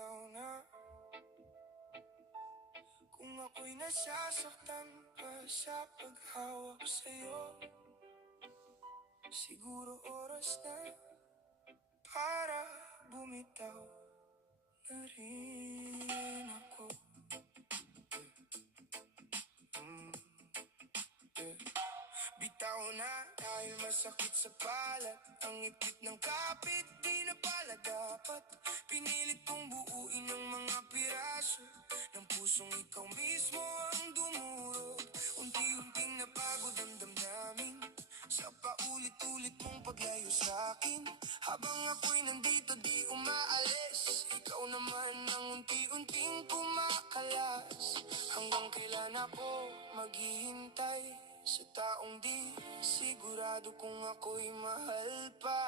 bitaw na. Kung ako'y nasasaktan pa sa paghawak sa'yo, siguro oras na para bumitaw na rin ako. Bitaw na dahil masakit sa balat, ang ipit ng kapit di na pala dapat. Pinilit kong buuin ng mga piraso ng pusong ikaw mismo ang dumurog. Unti-unting napagod ang damdamin sa paulit-ulit mong paglayo sa'kin. Habang ako'y nandito di umaalis, ikaw naman ang unti-unting kumakalas. Hanggang kailan ako maghihintay sa taong di sigurado kung ako'y mahal pa.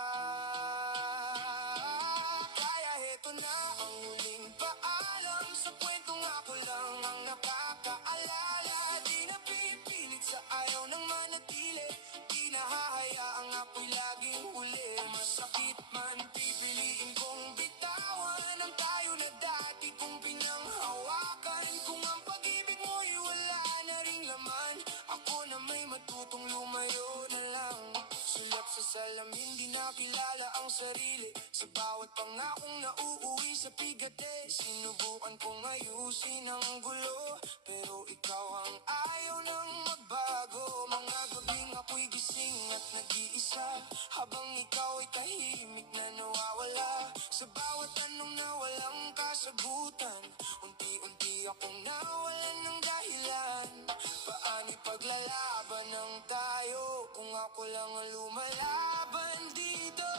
Kaya heto na ang huling paalam, sa kwentong ako lang ang nakakaalala. Di na pipilit sa ayaw ng manatili, di na hahayaang ako'y laging huli. Masakit man pipiliin kong bitawan ang tayo na dati kong pinanghawakan. Kung ang pag-ibig mo'y wala na ring laman, ako na may matutong lumayo na lang. Sulat sa salamin, di nakilala ang sarili. Sa bawat pangakong nauuwi sa pigate, sinubukan kong ayusin ang gulo, pero ikaw ang ayaw nang magbago. Mga gabing ako'y gising at nag-iisa, habang ikaw ay tahimik na nawawala. Sa bawat tanong na walang kasagutan, unti-unti akong nawalan ng dahilan. Paano'y paglalaban ng tayo kung ako lang ang lumalaban dito?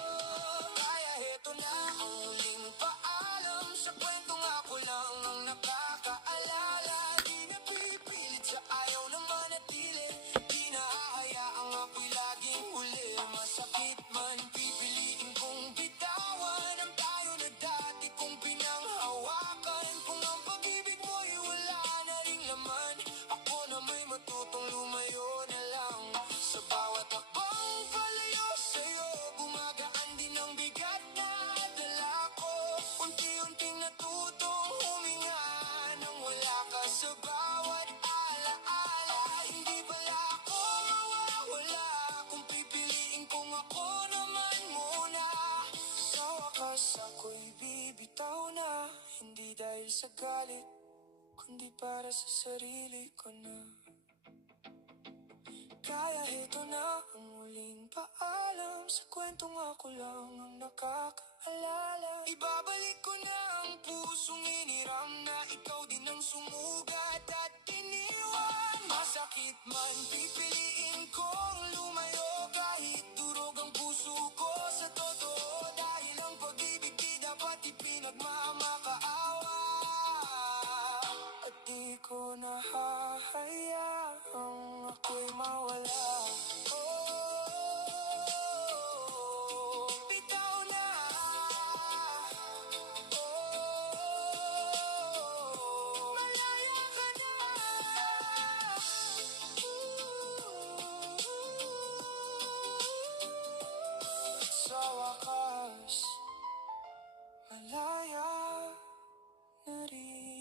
Kaya heto na ang huling paalam, sa kwentong ako lang ang nakakaalala. Di na pipilit sa ayaw ng manatili, di na hahayaang ako'y laging huli. Masakit man pipiliin kong bitawan ang tayo na dati kong pinanghawakan. Kung ang pag-ibig mo'y wala na ring laman, ako na may matutong lumayo na lang. Sa bawat akbang palayo sa'yo, gumagaan din ang bigat na dala ko. Unti-unting natutong huminga nang wala ka sa bawat alaala. Hindi pala ako mawawala kung pipiliin kong ako naman muna. Sa wakas ako'y bibitaw na, hindi dahil sa galit, kundi para sa sarili ko na. Kaya heto na ang muling paalam, sa kwentong ako lang ang nakakaalala. Ibabalik ko na ang pusong iniram na ikaw din ang sumugat at iniwan. Masakit man pipiliin kong lumayo, kahit durog ang puso ko sa totoo. Dahil ang pag-ibig di dapat ipinagmamakaawa, at di ko nahahayaang ako'y mawala. Oh, bitaw na. Oh, malaya ka na. Sa wakas, malaya na rin